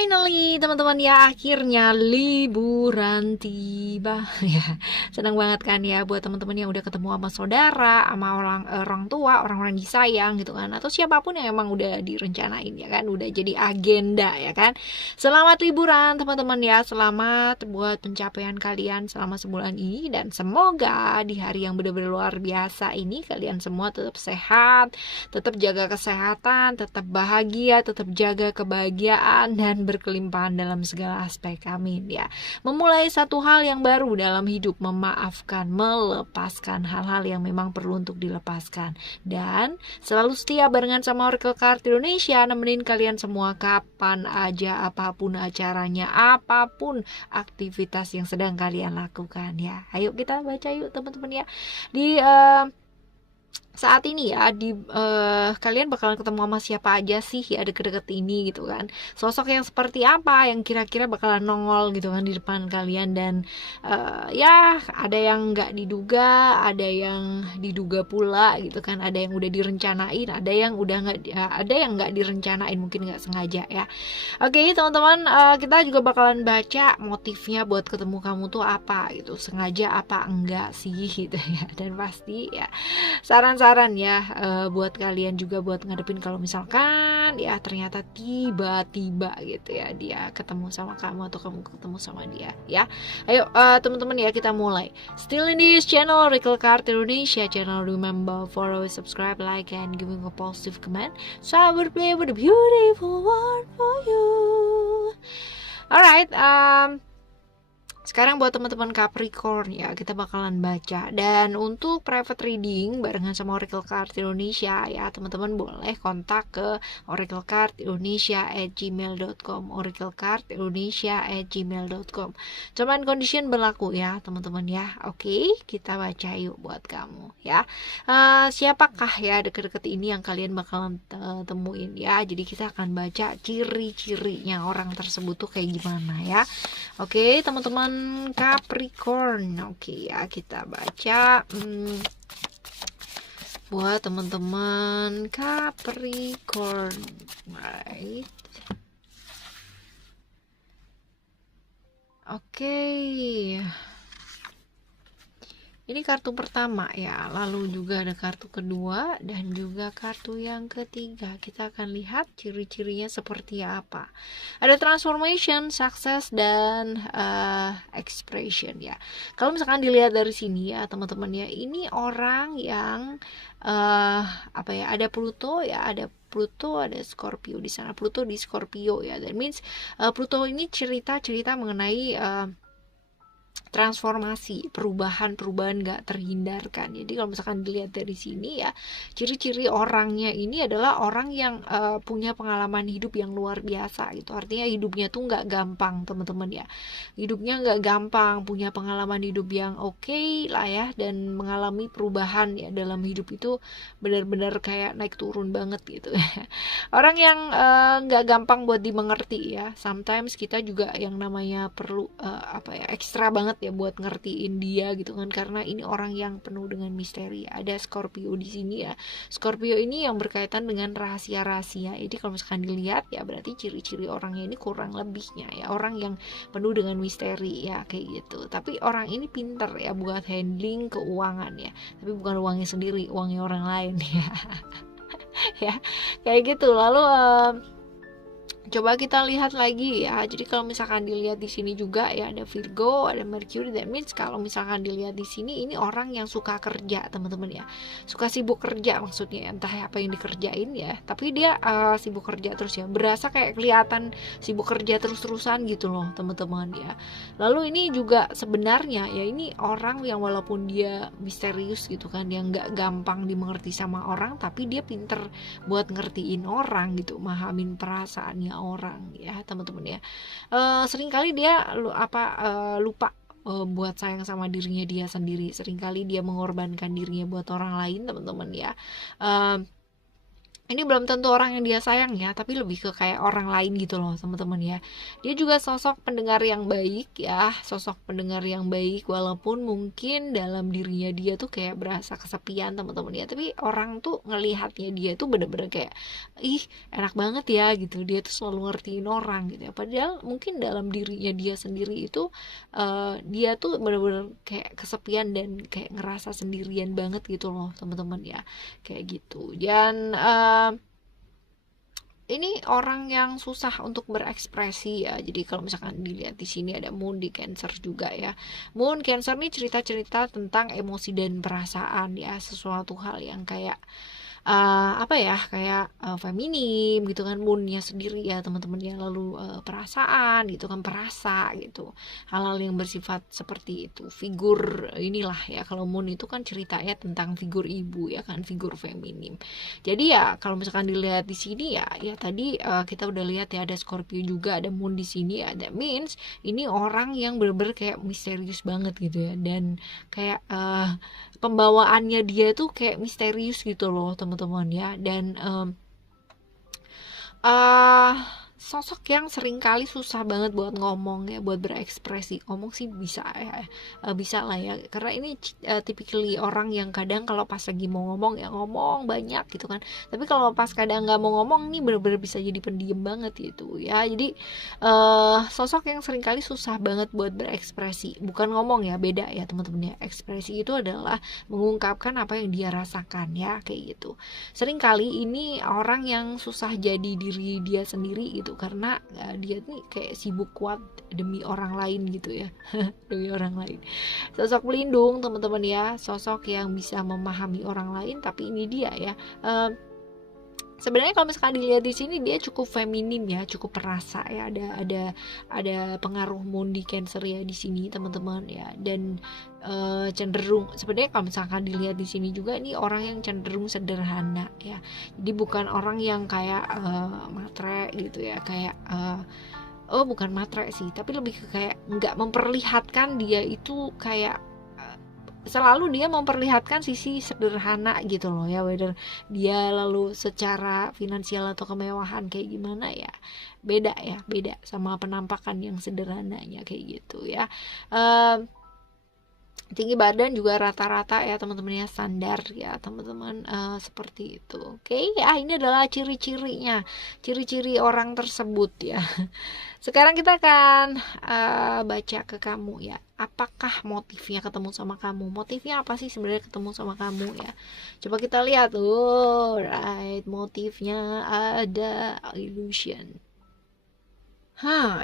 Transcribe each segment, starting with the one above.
Finally, teman-teman ya, akhirnya liburan tiba. Ya, senang banget kan ya buat teman-teman yang udah ketemu sama saudara, sama orang tua, orang-orang disayang gitu kan, atau siapapun yang emang udah direncanain ya kan, udah jadi agenda ya kan. Selamat liburan teman-teman ya, selamat buat pencapaian kalian selama sebulan ini, dan semoga di hari yang benar-benar luar biasa ini kalian semua tetap sehat, tetap jaga kesehatan, tetap bahagia, tetap jaga kebahagiaan dan berkelimpahan dalam segala aspek. Amin ya. Memulai satu hal yang baru dalam hidup, memaafkan, melepaskan hal-hal yang memang perlu untuk dilepaskan, dan selalu setia barengan sama Oracle Card Indonesia, nemenin kalian semua kapan aja, apapun acaranya, apapun aktivitas yang sedang kalian lakukan ya. Ayo kita baca yuk teman-teman ya. Di saat ini ya, kalian bakalan ketemu sama siapa aja sih ya deket-deket ini gitu kan. Sosok yang seperti apa yang kira-kira bakalan nongol gitu kan di depan kalian, dan ya ada yang nggak diduga, ada yang diduga pula gitu kan, ada yang udah direncanain, ada yang udah nggak, ada yang nggak direncanain, mungkin nggak sengaja ya. Oke teman-teman, kita juga bakalan baca motifnya buat ketemu kamu tuh apa gitu, sengaja apa enggak sih gitu ya. Dan pasti ya saran-saran ya buat kalian juga buat ngadepin kalau misalkan ya ternyata tiba-tiba gitu ya dia ketemu sama kamu atau kamu ketemu sama dia ya. Ayo teman-teman ya, kita mulai. Still in this channel Oracle Card Indonesia channel, remember follow, subscribe, like, and giving a positive comment, so I will play with a beautiful word for you. Alright, sekarang buat teman-teman Capricorn ya, kita bakalan baca. Dan untuk private reading barengan sama Oracle Card Indonesia ya, teman-teman boleh kontak ke oraclecardindonesia@gmail.com, oraclecardindonesia@gmail.com. Cuman condition berlaku ya teman-teman ya. Oke, kita baca yuk buat kamu ya. Siapakah ya deket-deket ini yang kalian bakalan temuin ya. Jadi kita akan baca ciri-cirinya orang tersebut tuh kayak gimana ya. Oke teman-teman Capricorn. Oke ya, kita baca buat teman-teman Capricorn. Right. Oke. Ini kartu pertama ya, lalu juga ada kartu kedua dan juga kartu yang ketiga. Kita akan lihat ciri-cirinya seperti apa. Ada transformation, success, dan expression ya. Kalau misalkan dilihat dari sini ya teman-teman ya, ini orang yang apa ya, ada Pluto ya, ada Pluto, ada Scorpio di sana. Pluto di Scorpio ya. That means Pluto ini cerita mengenai transformasi, perubahan gak terhindarkan. Jadi kalau misalkan dilihat dari sini ya, ciri-ciri orangnya ini adalah orang yang punya pengalaman hidup yang luar biasa gitu. Artinya hidupnya tuh gak gampang teman-teman ya. Hidupnya gak gampang, punya pengalaman hidup yang oke lah ya, dan mengalami perubahan ya dalam hidup itu benar-benar kayak naik turun banget gitu. Orang yang gak gampang buat dimengerti ya. Sometimes kita juga yang namanya perlu ekstra banget ya buat ngertiin dia gitu kan, karena ini orang yang penuh dengan misteri. Ada Scorpio di sini ya. Scorpio ini yang berkaitan dengan rahasia-rahasia. Jadi kalau misalkan dilihat ya, berarti ciri-ciri orangnya ini kurang lebihnya ya, orang yang penuh dengan misteri ya, kayak gitu. Tapi orang ini pinter ya buat handling keuangan ya, tapi bukan uangnya sendiri, uangnya orang lain ya. Ya kayak gitu. Lalu coba kita lihat lagi ya. Jadi kalau misalkan dilihat di sini juga ya, ada Virgo, ada Mercury. That means kalau misalkan dilihat di sini, ini orang yang suka kerja teman-teman ya, suka sibuk kerja maksudnya, entah apa yang dikerjain ya, tapi dia sibuk kerja terus ya, berasa kayak kelihatan sibuk kerja terus-terusan gitu loh teman-teman ya. Lalu ini juga sebenarnya ya, ini orang yang walaupun dia misterius gitu kan, yang nggak gampang dimengerti sama orang, tapi dia pinter buat ngertiin orang gitu, mahamin perasaannya orang ya teman-teman ya. Seringkali dia lupa buat sayang sama dirinya dia sendiri. Seringkali dia mengorbankan dirinya buat orang lain teman-teman ya. ini belum tentu orang yang dia sayang ya, tapi lebih ke kayak orang lain gitu loh teman-teman ya. Dia juga sosok pendengar yang baik ya, sosok pendengar yang baik walaupun mungkin dalam dirinya dia tuh kayak berasa kesepian teman-teman ya. Tapi orang tuh ngelihatnya dia tuh bener-bener kayak, ih enak banget ya gitu. Dia tuh selalu ngertiin orang gitu ya. Padahal mungkin dalam dirinya dia sendiri itu dia tuh bener-bener kayak kesepian dan kayak ngerasa sendirian banget gitu loh teman-teman ya, kayak gitu. Dan ini orang yang susah untuk berekspresi ya. Jadi kalau misalkan dilihat di sini ada Moon di Cancer juga ya. Moon Cancer nih cerita-cerita tentang emosi dan perasaan ya, sesuatu hal yang kayak apa ya, kayak feminim gitu kan, moonnya sendiri ya teman-teman ya. Lalu perasaan gitu kan, perasa gitu, hal-hal yang bersifat seperti itu, figur inilah ya. Kalau moon itu kan ceritanya tentang figur ibu ya kan, figur feminim. Jadi ya kalau misalkan dilihat di sini ya, ya tadi kita udah lihat ya ada Scorpio juga, ada moon di sini ya. That means ini orang yang bener-bener kayak misterius banget gitu ya, dan kayak pembawaannya dia tuh kayak misterius gitu loh teman-teman ya. Dan uh, sosok yang seringkali susah banget buat ngomong ya, buat berekspresi. Ngomong sih bisa ya, bisa lah ya, karena ini typically orang yang kadang kalau pas lagi mau ngomong ya ngomong banyak gitu kan, tapi kalau pas kadang nggak mau ngomong nih bener-bener bisa jadi pendiam banget gitu ya. Jadi sosok yang seringkali susah banget buat berekspresi, bukan ngomong ya, beda ya teman-teman ya. Ekspresi itu adalah mengungkapkan apa yang dia rasakan ya, kayak gitu. Seringkali ini orang yang susah jadi diri dia sendiri gitu, karena dia nih kayak sibuk kuat demi orang lain gitu ya. Demi orang lain. Sosok pelindung teman-teman ya, sosok yang bisa memahami orang lain. Tapi ini dia ya, sebenarnya kalau misalkan dilihat di sini dia cukup feminim ya, cukup perasa ya. Ada pengaruh moon di Cancer ya di sini teman-teman ya. Dan cenderung sebenarnya kalau misalkan dilihat di sini juga ini orang yang cenderung sederhana ya. Jadi bukan orang yang kayak matre gitu ya, kayak oh bukan matre sih, tapi lebih ke kayak nggak memperlihatkan dia itu kayak selalu dia memperlihatkan sisi sederhana gitu loh ya. Whether dia lalu secara finansial atau kemewahan kayak gimana ya, beda ya, beda sama penampakan yang sederhananya kayak gitu ya. Tinggi badan juga rata-rata ya teman-teman ya, standar ya teman-teman, seperti itu. Oke ya, ini adalah ciri-cirinya, ciri-ciri orang tersebut ya. Sekarang kita akan baca ke kamu ya, apakah motifnya ketemu sama kamu, motifnya apa sih sebenarnya ketemu sama kamu ya. Coba kita lihat. Right, motifnya ada illusion.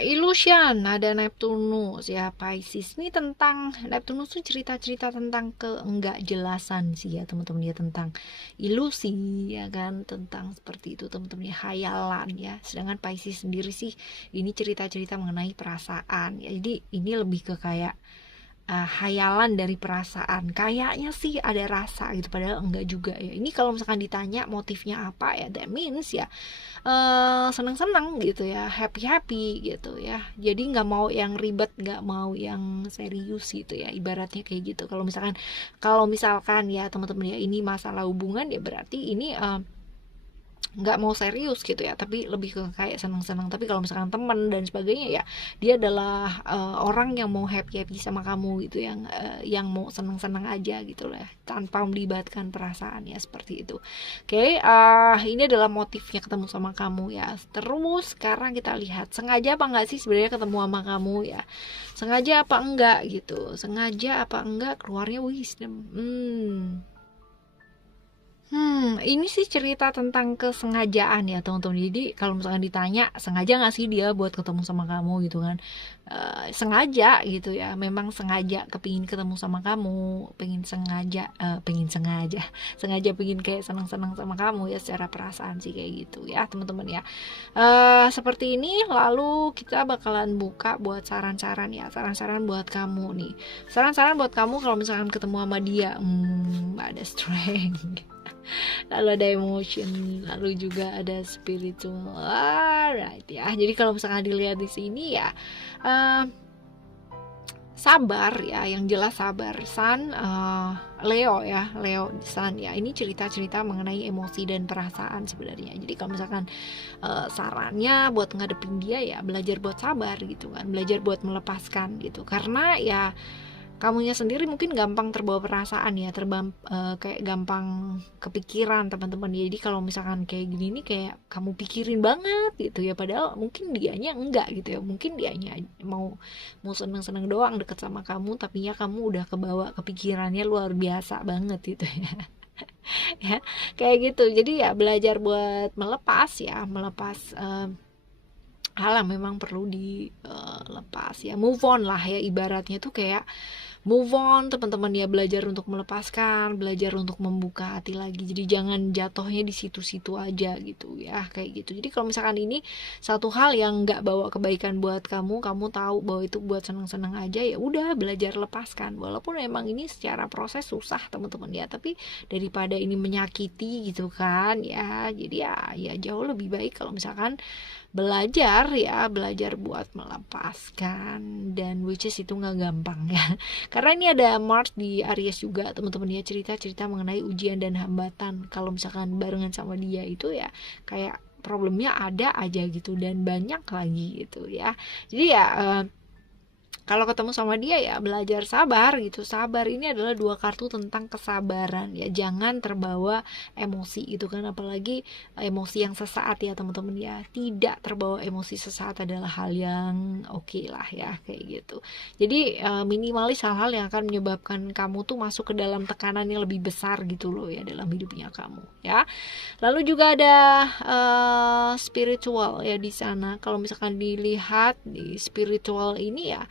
Illusion, ada Neptunus ya, Pisces. Ini tentang Neptunus tuh cerita-cerita tentang keenggak-jelasan sih ya teman-teman ya, tentang ilusi ya kan, tentang seperti itu teman-teman ya, hayalan ya. Sedangkan Pisces sendiri sih ini cerita-cerita mengenai perasaan ya. Jadi ini lebih ke kayak hayalan dari perasaan. Kayaknya sih ada rasa gitu, padahal enggak juga ya. Ini kalau misalkan ditanya motifnya apa ya, that means ya senang-senang gitu ya, happy-happy gitu ya. Jadi nggak mau yang ribet, nggak mau yang serius gitu ya, ibaratnya kayak gitu. Kalau misalkan ya teman-teman ya ini masalah hubungan ya, berarti ini nggak mau serius gitu ya, tapi lebih ke kayak senang-senang. Tapi kalau misalkan teman dan sebagainya ya, dia adalah orang yang mau happy sama kamu gitu, yang mau senang-senang aja gitu lah, tanpa melibatkan perasaan ya, seperti itu. Oke, ini adalah motifnya ketemu sama kamu ya. Terus sekarang kita lihat sengaja apa enggak sih sebenarnya ketemu sama kamu ya, sengaja apa enggak gitu, sengaja apa enggak, keluarnya wisdom. Ini sih cerita tentang kesengajaan ya teman-teman. Jadi kalau misalkan ditanya sengaja nggak sih dia buat ketemu sama kamu gitu kan, sengaja gitu ya, memang sengaja kepingin ketemu sama kamu, sengaja pingin kayak senang-senang sama kamu ya, secara perasaan sih kayak gitu ya teman-teman ya. Seperti ini, lalu kita bakalan buka buat saran-saran ya, saran-saran buat kamu nih, saran-saran buat kamu kalau misalkan ketemu sama dia. Ada strength, lalu ada emotion, lalu juga ada spiritual. Alright ya. Jadi kalau misalkan dilihat di sini ya, sabar ya, yang jelas sabar. Sun, Leo ya, Leo Sun ya. Ini cerita-cerita mengenai emosi dan perasaan sebenarnya. Jadi kalau misalkan sarannya buat ngadepin dia ya belajar buat sabar gitu kan, belajar buat melepaskan gitu. Karena ya kamunya sendiri mungkin gampang terbawa perasaan ya, kayak gampang kepikiran teman-teman ya. Jadi kalau misalkan kayak gini nih kayak kamu pikirin banget gitu ya, padahal mungkin dianya enggak gitu ya, mungkin dianya mau seneng-seneng doang deket sama kamu, tapi ya kamu udah kebawa kepikirannya luar biasa banget gitu ya. Ya kayak gitu. Jadi ya belajar buat melepas ya, melepas hal yang memang perlu dilepas ya, move on lah ya, ibaratnya tuh kayak move on teman-teman ya, belajar untuk melepaskan, belajar untuk membuka hati lagi. Jadi jangan jatuhnya di situ-situ aja gitu ya, kayak gitu. Jadi kalau misalkan ini satu hal yang nggak bawa kebaikan buat kamu tahu bahwa itu buat seneng-seneng aja, ya udah belajar lepaskan. Walaupun emang ini secara proses susah teman-teman ya, tapi daripada ini menyakiti gitu kan ya, jadi ya jauh lebih baik kalau misalkan belajar buat melepaskan. Dan which is itu nggak gampang ya, karena ini ada Mars di Aries juga teman-teman ya, cerita-cerita mengenai ujian dan hambatan. Kalau misalkan barengan sama dia itu ya kayak problemnya ada aja gitu dan banyak lagi gitu ya. Jadi ya kalau ketemu sama dia ya belajar sabar gitu. Sabar ini adalah dua kartu tentang kesabaran ya, jangan terbawa emosi gitu kan, apalagi emosi yang sesaat ya teman-teman ya. Tidak terbawa emosi sesaat adalah hal yang oke lah ya, kayak gitu. Jadi minimalis hal-hal yang akan menyebabkan kamu tuh masuk ke dalam tekanan yang lebih besar gitu loh ya dalam hidupnya kamu ya. Lalu juga ada spiritual ya di sana. Kalau misalkan dilihat di spiritual ini ya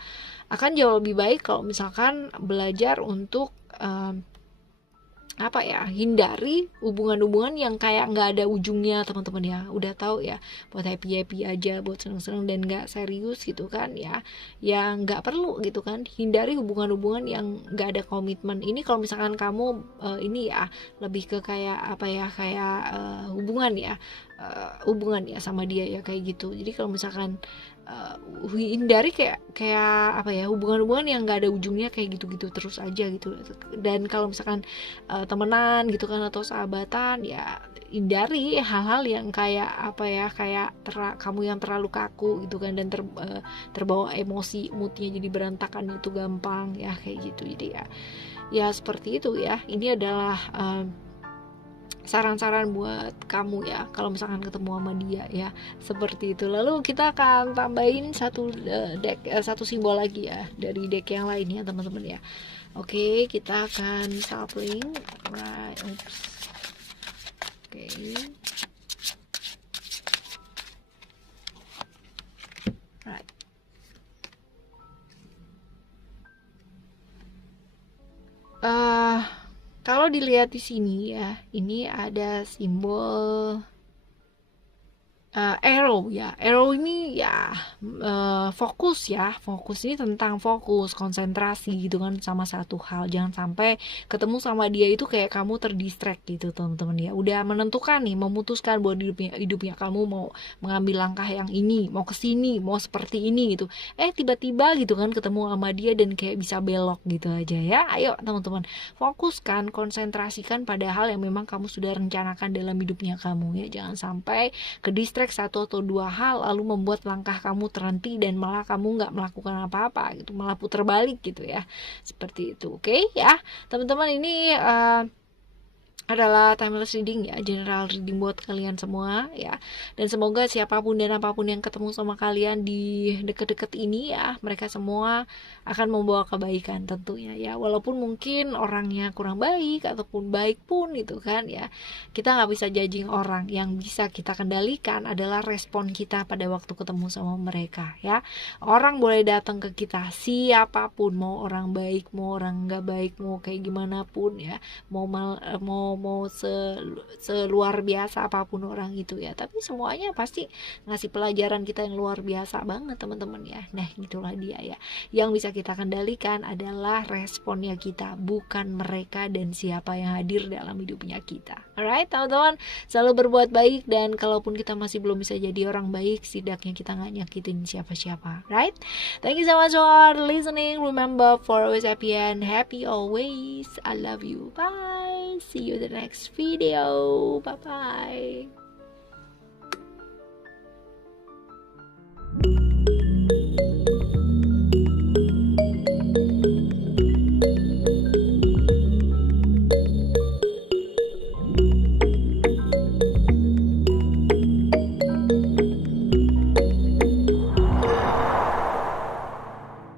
akan jauh lebih baik kalau misalkan belajar untuk hindari hubungan-hubungan yang kayak nggak ada ujungnya teman-teman ya. Udah tahu ya, buat happy aja, buat seneng-seneng dan nggak serius gitu kan ya, yang nggak perlu gitu kan. Hindari hubungan-hubungan yang nggak ada komitmen. Ini kalau misalkan kamu ini ya lebih ke kayak hubungan ya sama dia ya, kayak gitu. Jadi kalau misalkan hindari kayak hubungan-hubungan yang nggak ada ujungnya kayak gitu-gitu terus aja gitu. Dan kalau misalkan temenan gitu kan atau sahabatan ya hindari hal-hal yang kamu yang terlalu kaku gitu kan, dan terbawa emosi, moodnya jadi berantakan itu gampang ya, kayak gitu. Jadi ya seperti itu ya. Ini adalah saran-saran buat kamu ya kalau misalkan ketemu sama dia ya, seperti itu. Lalu kita akan tambahin satu satu simbol lagi ya dari deck yang lain ya teman-teman ya. Oke, kita akan shuffling right. Oke. Right. Kalau dilihat di sini ya, ini ada simbol arrow ya. Arrow ini ya fokus ya. Fokus ini tentang fokus, konsentrasi gitu kan sama satu hal. Jangan sampai ketemu sama dia itu kayak kamu terdistract gitu teman-teman ya. Udah menentukan nih, memutuskan buat hidupnya kamu mau mengambil langkah yang ini, mau kesini, mau seperti ini gitu. Tiba-tiba gitu kan ketemu sama dia dan kayak bisa belok gitu aja ya. Ayo teman-teman, fokuskan, konsentrasikan pada hal yang memang kamu sudah rencanakan dalam hidupnya kamu ya. Jangan sampai ke satu atau dua hal lalu membuat langkah kamu terhenti dan malah kamu nggak melakukan apa-apa gitu, malah putar balik gitu ya, seperti itu. Oke ya teman-teman, ini adalah timeless reading ya, general reading buat kalian semua ya. Dan semoga siapapun dan apapun yang ketemu sama kalian di deket-deket ini ya, mereka semua akan membawa kebaikan tentunya ya. Walaupun mungkin orangnya kurang baik ataupun baik pun gitu kan ya, kita nggak bisa judging orang. Yang bisa kita kendalikan adalah respon kita pada waktu ketemu sama mereka ya. Orang boleh datang ke kita siapapun, mau orang baik, mau orang nggak baik, mau kayak gimana pun ya, mau mau seluar biasa apapun orang itu ya, tapi semuanya pasti ngasih pelajaran kita yang luar biasa banget teman-teman ya. Nah itulah dia ya, yang bisa kita kendalikan adalah responnya kita, bukan mereka dan siapa yang hadir dalam hidupnya kita. Alright teman-teman, selalu berbuat baik, dan kalaupun kita masih belum bisa jadi orang baik, setidaknya kita nggak nyakitin siapa-siapa. Right? Thank you so much for listening. Remember, for always happy and happy always. I love you. Bye. See you in the next video. Bye bye.